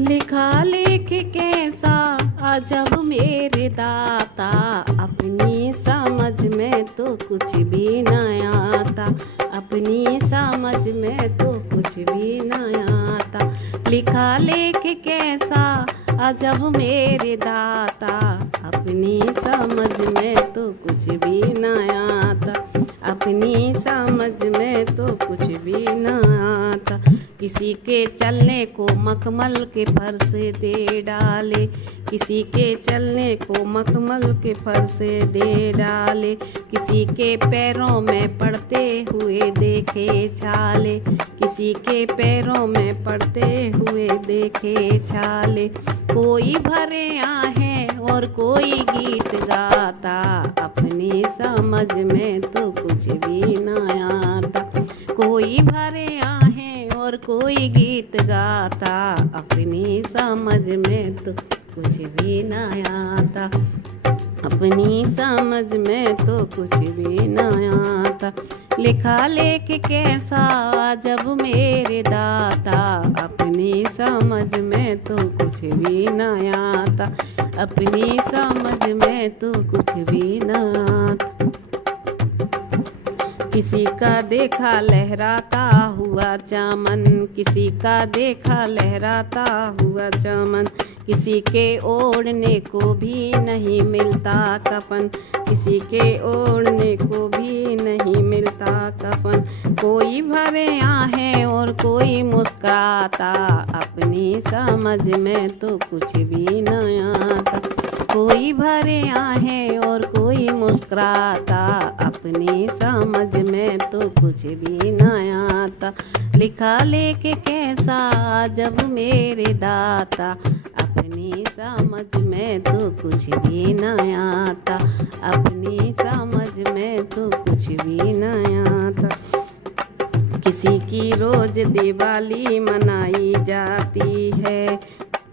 लिखा लेख कैसा अजब मेरे दाता, अपनी समझ में तो कुछ भी न आता, अपनी समझ में तो कुछ भी न आता। लिखा लेख कैसा अजब मेरे दाता, अपनी समझ में तो कुछ भी न आता, अपनी समझ में तो कुछ भी न आता। किसी के चलने को मखमल के फर्श दे डाले, किसी के चलने को मखमल के फर्श दे डाले, किसी के पैरों में पड़ते हुए देखे छाले, किसी के पैरों में पड़ते हुए देखे छाले। कोई भरे आहें और कोई गीत गाता, अपनी समझ में तो कुछ भी न आता। कोई भरे आहें और कोई गीत गाता, अपनी समझ में तो कुछ भी न आता, अपनी समझ में तो कुछ भी न आता। लिखा लेख कैसा जब मेरे दाता, अपनी समझ में तो कुछ भी न आता, अपनी समझ में तो कुछ भी न आता। किसी का देखा लहराता हुआ चमन, किसी का देखा लहराता हुआ चमन, किसी के ओढ़ने को भी नहीं मिलता कफन, किसी के ओढ़ने को भी नहीं मिलता कफन। कोई भरे आहें और कोई मुस्कुराता, अपनी समझ में तो कुछ भी न आता। कोई भरे आहें और कोई मुस्कुराता, अपनी समझ में तो कुछ भी न आता। लिखा लेख कैसा जब मेरे दाता, अपनी समझ में तो कुछ भी न आता, अपनी समझ में तो कुछ भी न आता। किसी की रोज दिवाली मनाई जाती है,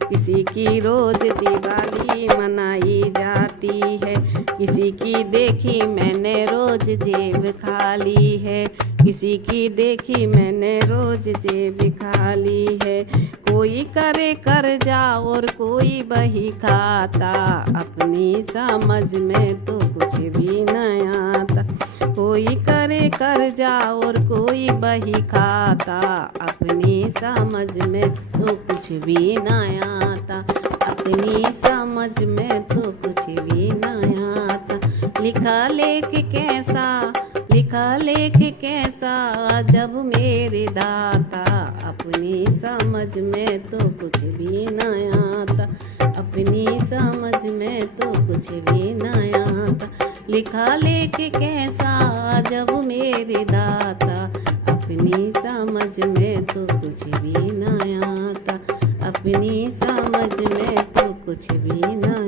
किसी की रोज दिवाली मनाई जाती है, किसी की देखी मैंने रोज जेब खाली है, किसी की देखी मैंने रोज जेब खाली है। कोई करे कर्जा और कोई बही खाता, अपनी समझ में तो कुछ भी न आता। कोई करे कर्जा और कोई बही खाता, अपनी समझ में तो कुछ भी न आता, अपनी समझ में तो कुछ भी न आता। लिखा लेख कैसा, लिखा लेख कैसा जब मेरे दाता, अपनी समझ में तो कुछ भी न आता, अपनी समझ में तो कुछ भी न आता। लिखा लेख कैसा जब मेरे दाता, अपनी समझ में तो कुछ भी न आता, अपनी समझ में तो कुछ भी न